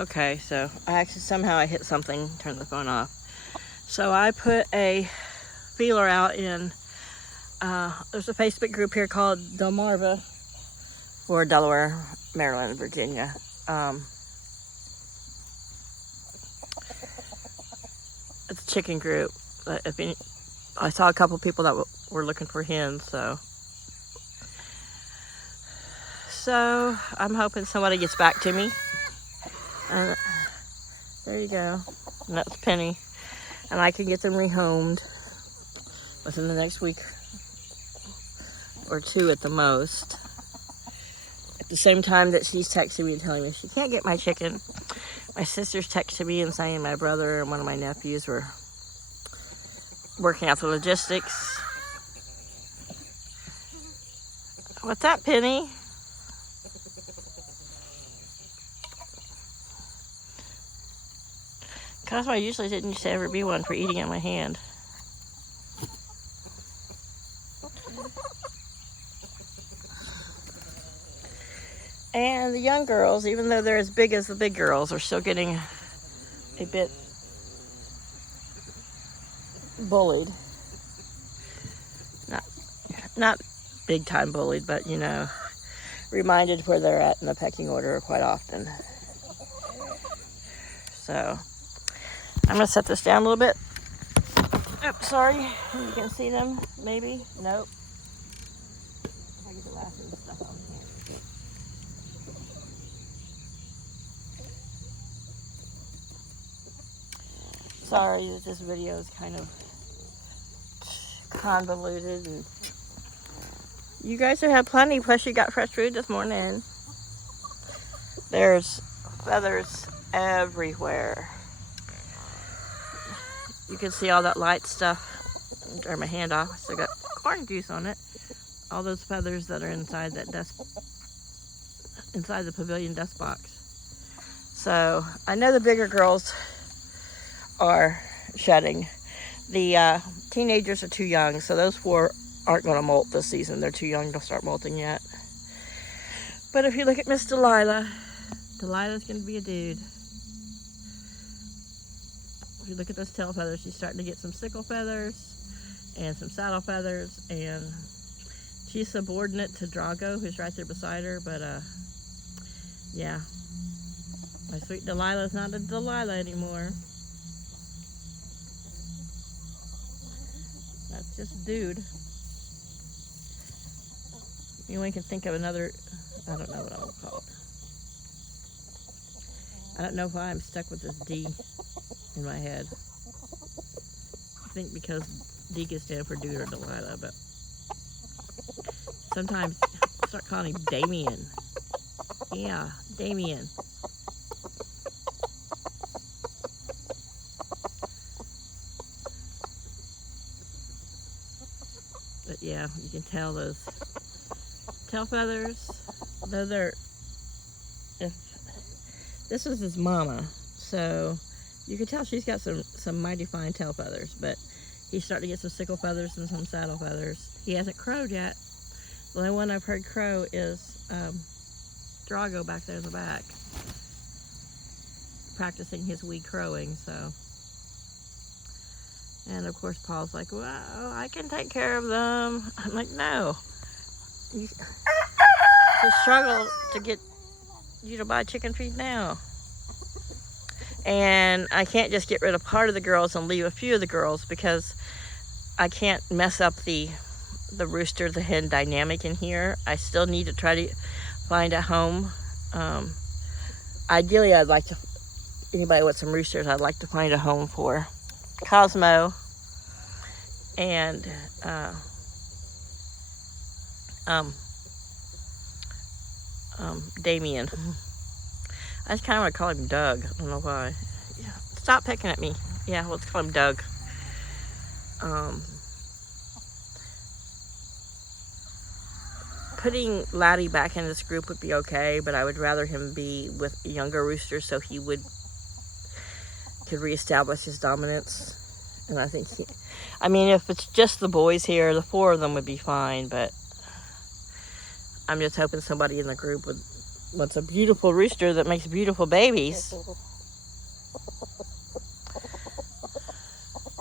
Okay, so somehow I hit something, turned the phone off. So I put a feeler out in, there's a Facebook group here called Delmarva, or Delaware, Maryland, Virginia. It's a chicken group. I saw a couple people that were looking for hens, so I'm hoping somebody gets back to me. And there you go. And that's Penny. And I can get them rehomed within the next week or two at the most. At the same time that she's texting me and telling me she can't get my chicken, my sister's texting me and saying my brother and one of my nephews were working out the logistics. What's that, Penny? Cosmo usually didn't used to ever be one for eating in my hand. And the young girls, even though they're as big as the big girls, are still getting a bit bullied. Not big time bullied, but you know, reminded where they're at in the pecking order quite often. So I'm gonna set this down a little bit. Oh, sorry, you can see them, maybe? Nope. If I get the last of the stuff out here. Sorry that this video is kind of convoluted, and you guys have had plenty, plus you got fresh food this morning. There's feathers everywhere. You can see all that light stuff. Turn my hand off. I still got corn juice on it. All those feathers that are inside that inside the pavilion dust box. So I know the bigger girls are shedding. The teenagers are too young, so those 4 aren't going to molt this season. They're too young to start molting yet. But if you look at Miss Delilah, Delilah's going to be a dude. If you look at those tail feathers, she's starting to get some sickle feathers and some saddle feathers, and she's subordinate to Drago, who's right there beside her. But yeah, my sweet Delilah's not a Delilah anymore. That's just a dude. Anyone can think of another, I don't know what I would call it. I don't know why I'm stuck with this D in my head. I think because D can stand for dude or Delilah, but sometimes I start calling him Damien. Yeah, Damien. But yeah, you can tell those tail feathers, though this is his mama, so you can tell she's got some mighty fine tail feathers, but he's starting to get some sickle feathers and some saddle feathers. He hasn't crowed yet. The only one I've heard crow is Drago back there in the back, practicing his wee crowing. So, and of course Paul's like, well, I can take care of them. I'm like, no. It's a struggle to get you to buy chicken feed now. And I can't just get rid of part of the girls and leave a few of the girls, because I can't mess up the rooster, the hen dynamic in here. I still need to try to find a home. Ideally, I'd like to, anybody with some roosters, I'd like to find a home for Cosmo and Damien. I just kind of want to call him Doug. I don't know why. Yeah. Stop picking at me. Yeah, let's call him Doug. Putting Laddie back in this group would be okay, but I would rather him be with younger roosters so he could reestablish his dominance. And I think I mean, if it's just the boys here, the 4 of them would be fine, but I'm just hoping somebody in the group would what's a beautiful rooster that makes beautiful babies.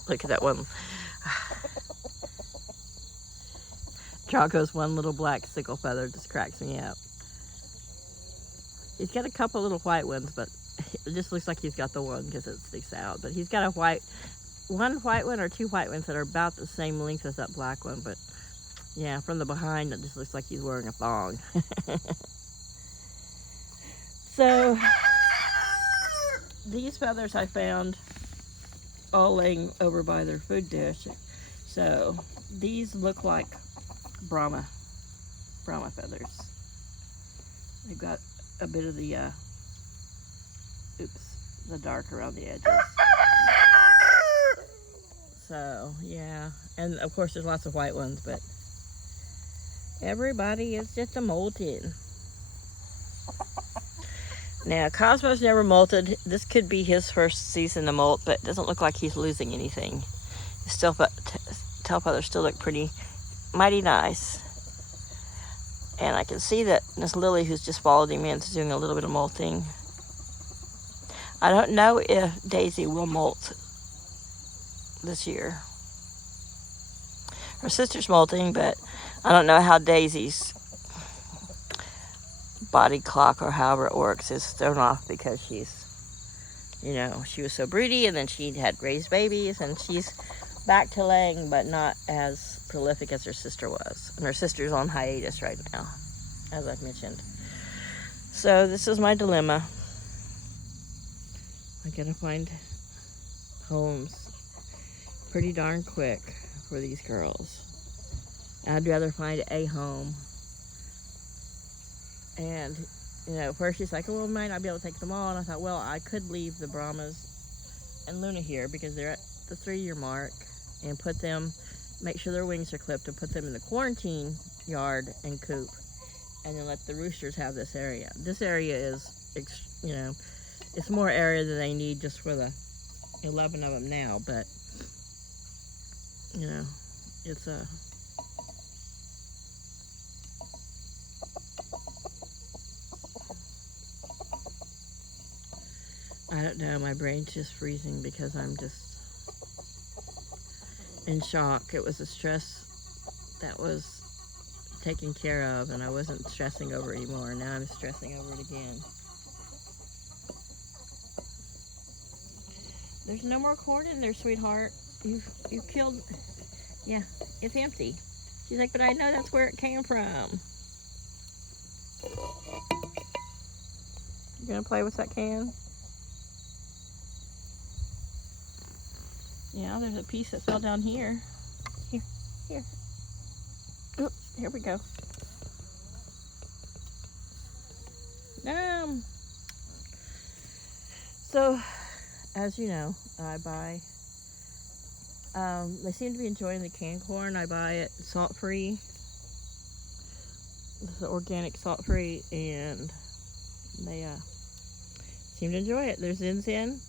Look at that one. Draco's one little black sickle feather just cracks me up. He's got a couple little white ones, but it just looks like he's got the one because it sticks out. But he's got one white one or two white ones that are about the same length as that black one. But yeah, from the behind, it just looks like he's wearing a thong. So these feathers I found all laying over by their food dish. So these look like Brahma feathers. They've got a bit of the the dark around the edges. So yeah, and of course there's lots of white ones, but everybody is just a molting. Now Cosmo's never molted. This could be his first season to molt, but it doesn't look like he's losing anything. His tail feathers still look pretty mighty nice. And I can see that Miss Lily, who's just followed him in, is doing a little bit of molting. I don't know if Daisy will molt this year. Her sister's molting, but I don't know how Daisy's body clock or however it works is thrown off because she's, you know, she was so broody and then she had raised babies and she's back to laying, but not as prolific as her sister was. And her sister's on hiatus right now, as I've mentioned. So this is my dilemma. I gotta find homes pretty darn quick for these girls. I'd rather find a home. And, you know, first she's like, oh, well, I might not be able to take them all. And I thought, well, I could leave the Brahmas and Luna here because they're at the 3-year mark and put them, make sure their wings are clipped and put them in the quarantine yard and coop. And then let the roosters have this area. This area is, you know, it's more area than they need just for the 11 of them now. But, you know, it's a... I don't know, my brain's just freezing because I'm just in shock. It was a stress that was taken care of and I wasn't stressing over it anymore. Now I'm stressing over it again. There's no more corn in there, sweetheart. You killed... Yeah, it's empty. She's like, but I know that's where it came from. You gonna play with that can? Yeah, there's a piece that fell down here. Here. Oh, here we go. So, as you know, I buy, they seem to be enjoying the canned corn. I buy it salt-free. This is organic salt-free, and they seem to enjoy it. There's Zen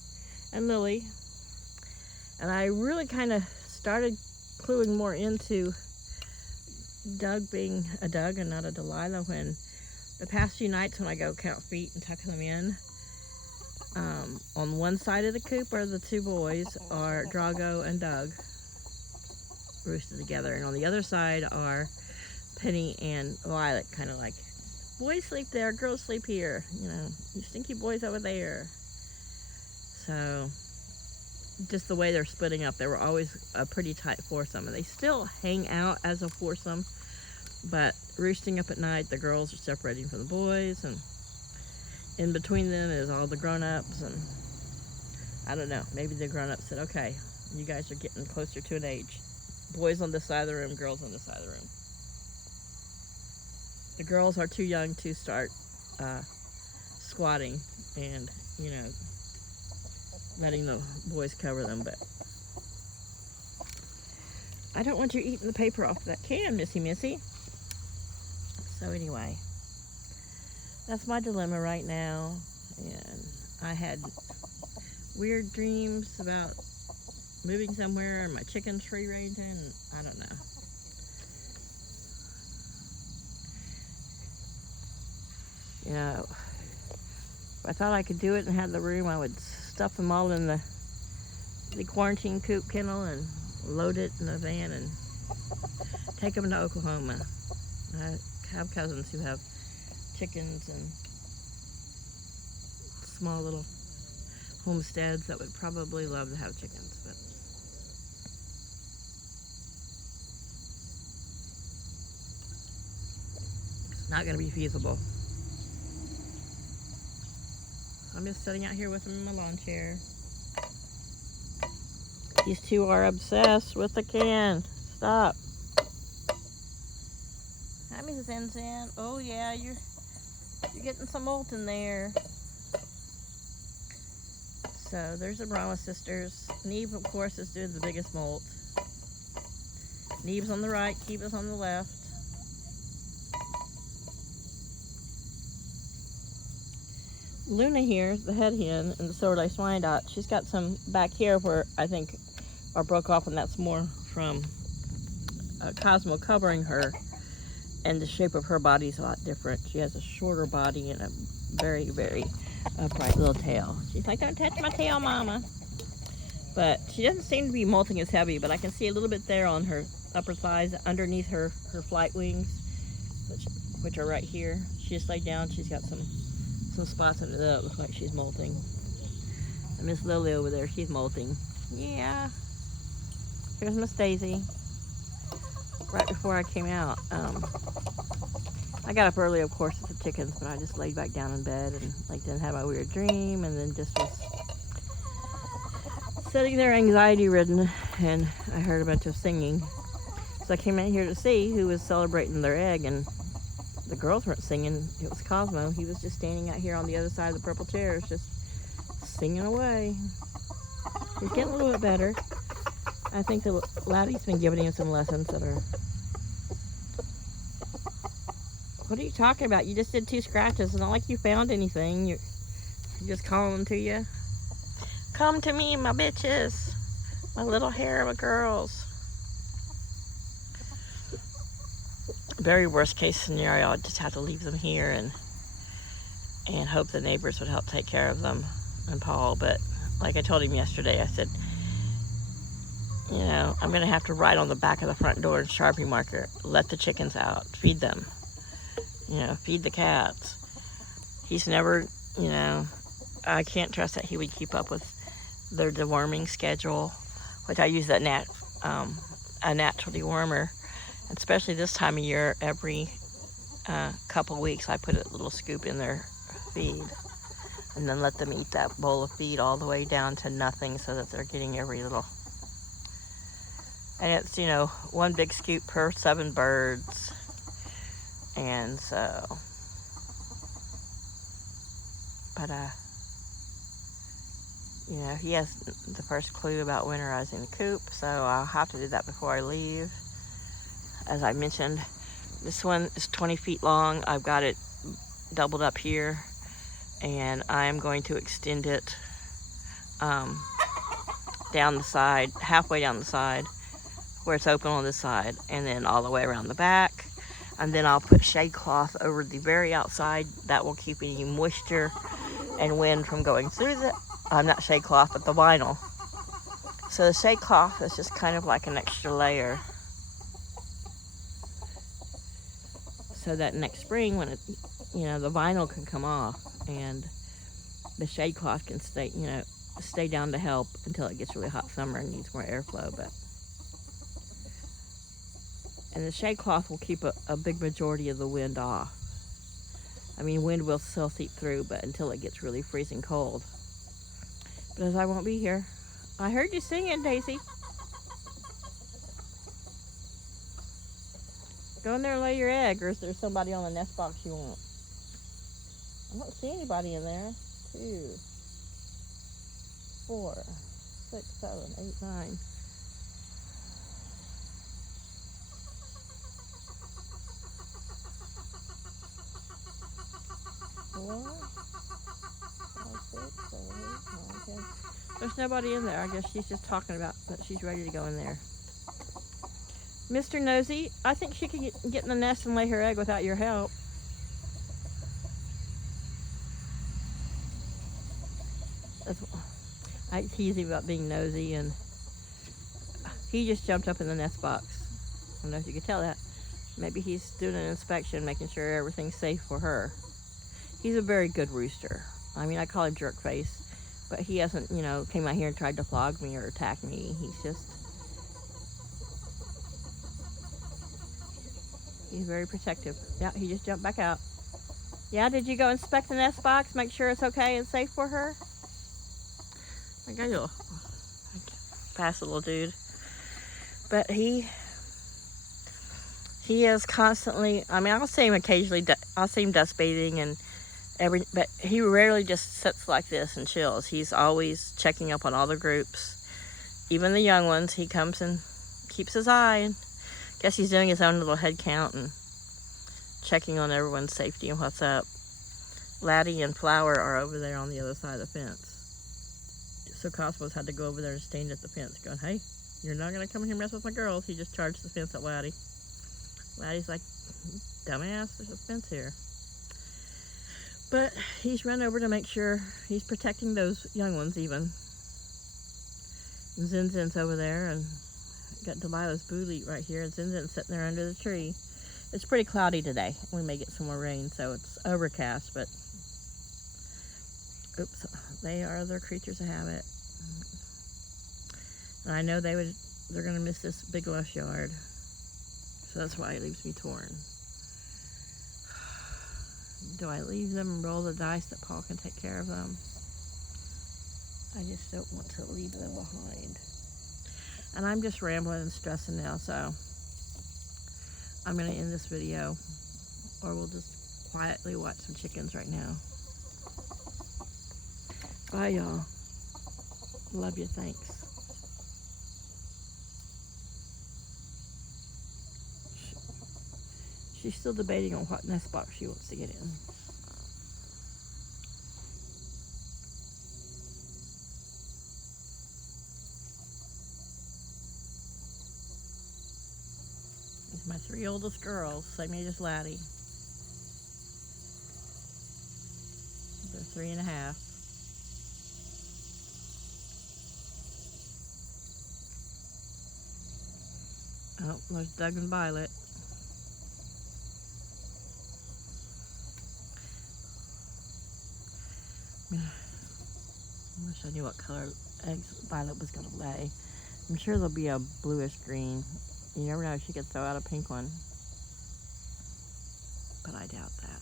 and Lily. And I really kind of started cluing more into Doug being a Doug and not a Delilah when the past few nights when I go count feet and tuck them in, on one side of the coop are the two boys, are Drago and Doug, roosted together. And on the other side are Penny and Violet, kind of like, boys sleep there, girls sleep here. You know, you stinky boys over there. So... just the way they're splitting up, they were always a pretty tight foursome, and they still hang out as a foursome, but roosting up at night, the girls are separating from the boys, and in between them is all the grown-ups, and I don't know, maybe the grown-ups said, okay, you guys are getting closer to an age. Boys on this side of the room, girls on this side of the room. The girls are too young to start squatting and, you know, letting the boys cover them, but I don't want you eating the paper off that can, Missy. So anyway, that's my dilemma right now, and I had weird dreams about moving somewhere and my chickens free ranging, and I don't know. You know, if I thought I could do it and have the room, I would stuff them all in the quarantine coop kennel and load it in a van and take them to Oklahoma. I have cousins who have chickens and small little homesteads that would probably love to have chickens, but it's not going to be feasible. I'm just sitting out here with him in my lawn chair. These two are obsessed with the can. Stop. Hi, Mrs. Ensign. Oh yeah, you're getting some molt in there. So there's the Brahma sisters. Neve, of course, is doing the biggest molt. Neve's on the right, Kiva's on the left. Luna here, the head hen and the silver-laced Wyandotte, she's got some back here where I think are broke off, and that's more from Cosmo covering her, and the shape of her body is a lot different. She has a shorter body and a very, very upright little tail. She's like, don't touch my tail, mama. But she doesn't seem to be molting as heavy, but I can see a little bit there on her upper thighs underneath her flight wings, which are right here. She just laid down. She's got some spots under that look like she's molting. And Miss Lily over there, she's molting. Yeah. Here's Miss Daisy. Right before I came out, I got up early, of course, with the chickens, but I just laid back down in bed and like then had my weird dream, and then just was sitting there anxiety ridden, and I heard a bunch of singing. So I came out here to see who was celebrating their egg, and the girls weren't singing. It was Cosmo. He was just standing out here on the other side of the purple chairs, just singing away. He's getting a little bit better. I think the laddie's been giving him some lessons that are... What are you talking about? You just did 2 scratches. It's not like you found anything. You're just calling them to you. Come to me, my bitches. My little hair of a girls. Very worst case scenario, I'd just have to leave them here and hope the neighbors would help take care of them and Paul. But like I told him yesterday, I said, you know, I'm going to have to write on the back of the front door in Sharpie marker, let the chickens out, feed them, you know, feed the cats. He's never, you know, I can't trust that he would keep up with their deworming schedule, which I use that a natural dewormer. Especially this time of year, every couple of weeks I put a little scoop in their feed and then let them eat that bowl of feed all the way down to nothing so that they're getting every little. And it's, you know, 1 big scoop per 7 birds. And so, but you know, he has the first clue about winterizing the coop, so I'll have to do that before I leave. As I mentioned, this one is 20 feet long. I've got it doubled up here, and I'm going to extend it down the side, halfway down the side, where it's open on this side, and then all the way around the back. And then I'll put shade cloth over the very outside. That will keep any moisture and wind from going through the, not shade cloth, but the vinyl. So the shade cloth is just kind of like an extra layer. So that next spring, when it, you know, the vinyl can come off and the shade cloth can stay, you know, stay down to help until it gets really hot summer and needs more airflow. But and the shade cloth will keep a big majority of the wind off. I mean, wind will still seep through, but until it gets really freezing cold. But as I won't be here, I heard you singing, Daisy. Go in there and lay your egg, or is there somebody on the nest box you want? I don't see anybody in there. 2, 4, 6, 7, 8, 9. There's nobody in there. I guess she's just talking about that she's ready to go in there. Mr. Nosy, I think she can get in the nest and lay her egg without your help. I tease him about being nosy, and he just jumped up in the nest box. I don't know if you could tell that. Maybe he's doing an inspection, making sure everything's safe for her. He's a very good rooster. I mean, I call him jerk face, but he hasn't, you know, came out here and tried to flog me or attack me. He's very protective. Yeah, he just jumped back out. Yeah, did you go inspect the nest box, make sure it's okay and safe for her? I got you. Fast little dude. But he is constantly, I mean, I'll see him occasionally, I'll see him dust bathing but he rarely just sits like this and chills. He's always checking up on all the groups, even the young ones. He comes and keeps his eye, and guess he's doing his own little head count and checking on everyone's safety and what's up. Laddie and Flower are over there on the other side of the fence. So Cosmo's had to go over there and stand at the fence going, hey, you're not going to come here and mess with my girls. He just charged the fence at Laddie. Laddie's like, dumbass, there's a fence here. But he's run over to make sure he's protecting those young ones even. And Zinzin's over there, and got Delilah's booty right here, and Zinzin's sitting there under the tree. It's pretty cloudy today. We may get some more rain, so it's overcast, but oops, they are other creatures of habit. And I know they're gonna miss this big lush yard. So that's why it leaves me torn. Do I leave them and roll the dice that Paul can take care of them? I just don't want to leave them behind. And I'm just rambling and stressing now, so I'm going to end this video, or we'll just quietly watch some chickens right now. Bye, y'all. Love you. Thanks. She's still debating on what nest box she wants to get in. These are my 3 oldest girls, same age as Laddie. They're 3.5. Oh, there's Doug and Violet. I wish I knew what color eggs Violet was going to lay. I'm sure there'll be a bluish green. You never know, she could throw out a pink one. But I doubt that.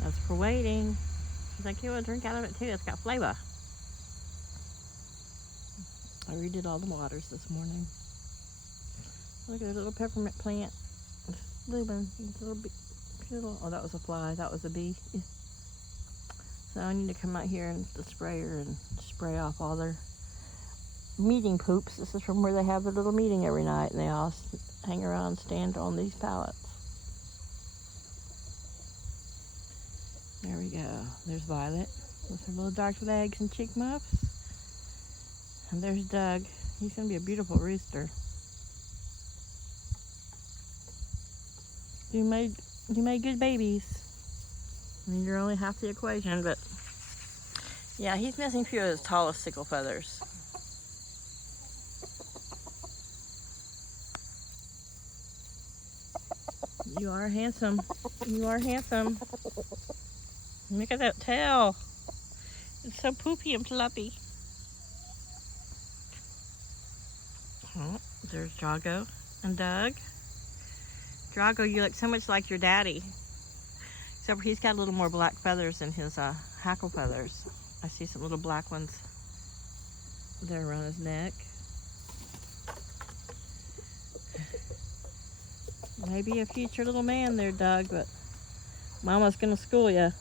That's for waiting. She's like, you want to drink out of it too? It's got flavor. I redid all the waters this morning. Look at a little peppermint plant. It's blooming. It's a little, oh, that was a fly. That was a bee. So I need to come out here and the sprayer and spray off all their meeting poops. This is from where they have their little meeting every night, and they all hang around and stand on these pallets. There we go. There's Violet with her little dark legs and cheek muffs. And there's Doug. He's going to be a beautiful rooster. You made good babies. I mean, you're only half the equation, but yeah, he's missing a few of his tallest sickle feathers. You are handsome. You are handsome. Look at that tail. It's so poopy and fluffy. Oh, there's Drago and Doug. Drago, you look so much like your daddy. Except for he's got a little more black feathers than his hackle feathers. I see some little black ones there around his neck. Maybe a future little man there, Doug, but Mama's gonna school you.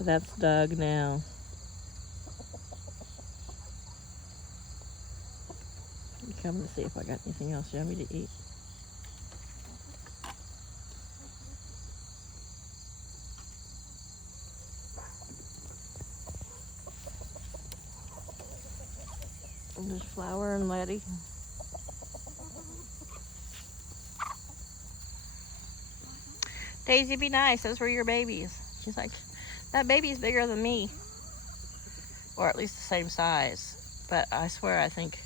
That's Doug now. I'm coming to see if I got anything else yummy to eat. And there's Flower and Letty. Daisy, be nice. Those were your babies. She's like, that baby's bigger than me. Or at least the same size. But I swear, I think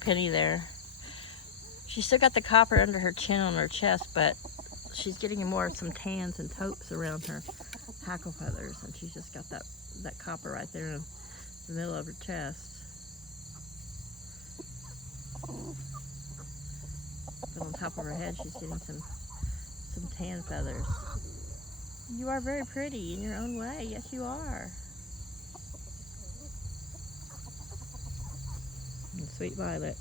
Penny there, she's still got the copper under her chin on her chest, but she's getting more of some tans and taupes around her hackle feathers. And she's just got that copper right there in the middle of her chest. But on top of her head, she's getting some tan feathers. You are very pretty in your own way. Yes, you are. And Sweet Violet.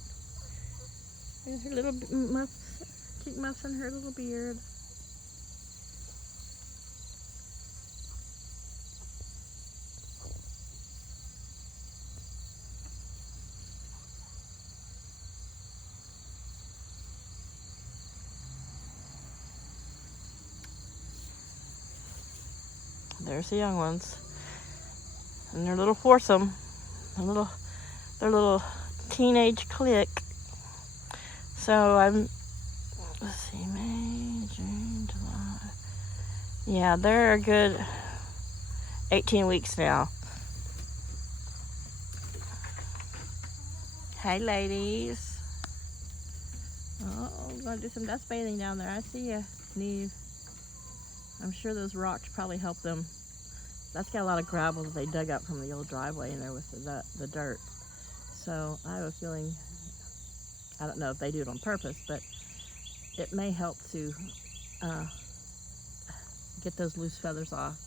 There's her little muffs, cheek muffs and her little beard. There's the young ones. And their little foursome. Their little teenage clique. So let's see, May, June, July. Yeah, they're a good 18 weeks now. Hey, ladies. Oh, we're gonna do some dust bathing down there. I see you, Neve. I'm sure those rocks probably help them. That's got a lot of gravel that they dug up from the old driveway in there with the dirt. So I have a feeling, I don't know if they do it on purpose, but it may help to get those loose feathers off.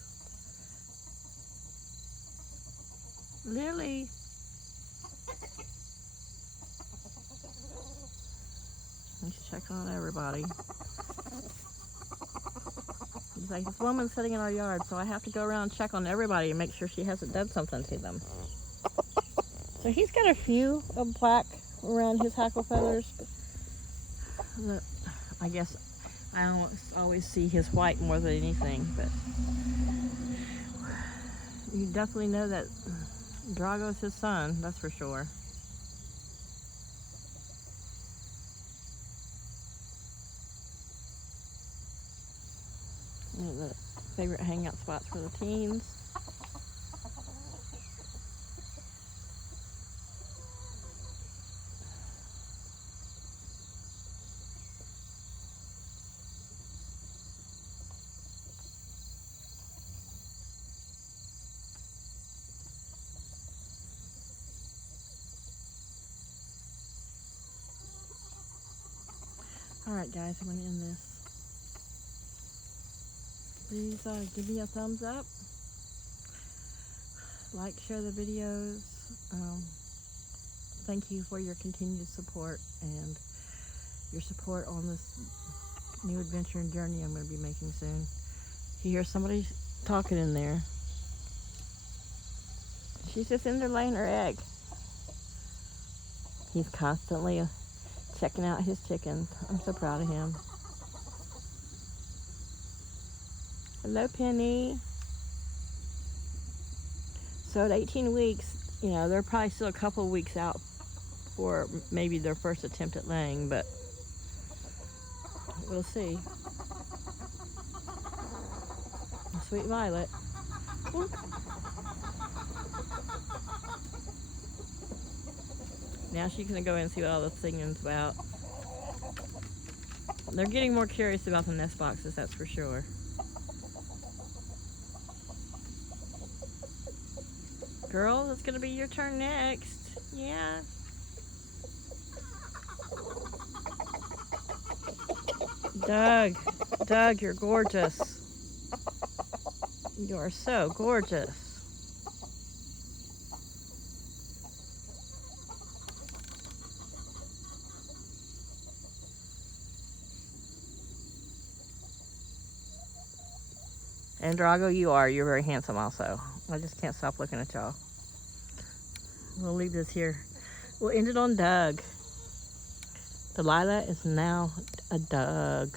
Lily. Let's check on everybody. He's like, this woman's sitting in our yard, so I have to go around and check on everybody and make sure she hasn't done something to them. So he's got a few of black around his hackle feathers. But I guess I always see his white more than anything, but you definitely know that Drago's his son, that's for sure. The favorite hangout spots for the teens. Alright guys, I'm going to end this. Please give me a thumbs up. Like, share the videos. Thank you for your continued support and your support on this new adventure and journey I'm going to be making soon. You hear somebody talking in there. She's just in there laying her egg. He's constantly checking out his chickens. I'm so proud of him. Hello, Penny. So at 18 weeks, you know, they're probably still a couple of weeks out for maybe their first attempt at laying, but we'll see. Sweet Violet. Ooh. Now she's gonna go in and see what all the singing's about. They're getting more curious about the nest boxes, that's for sure. Girl, it's gonna be your turn next. Yeah. Doug, you're gorgeous. You are so gorgeous. And Drago, you're very handsome also. I just can't stop looking at y'all. We'll leave this here. We'll end it on Doug. Delilah is now a Doug.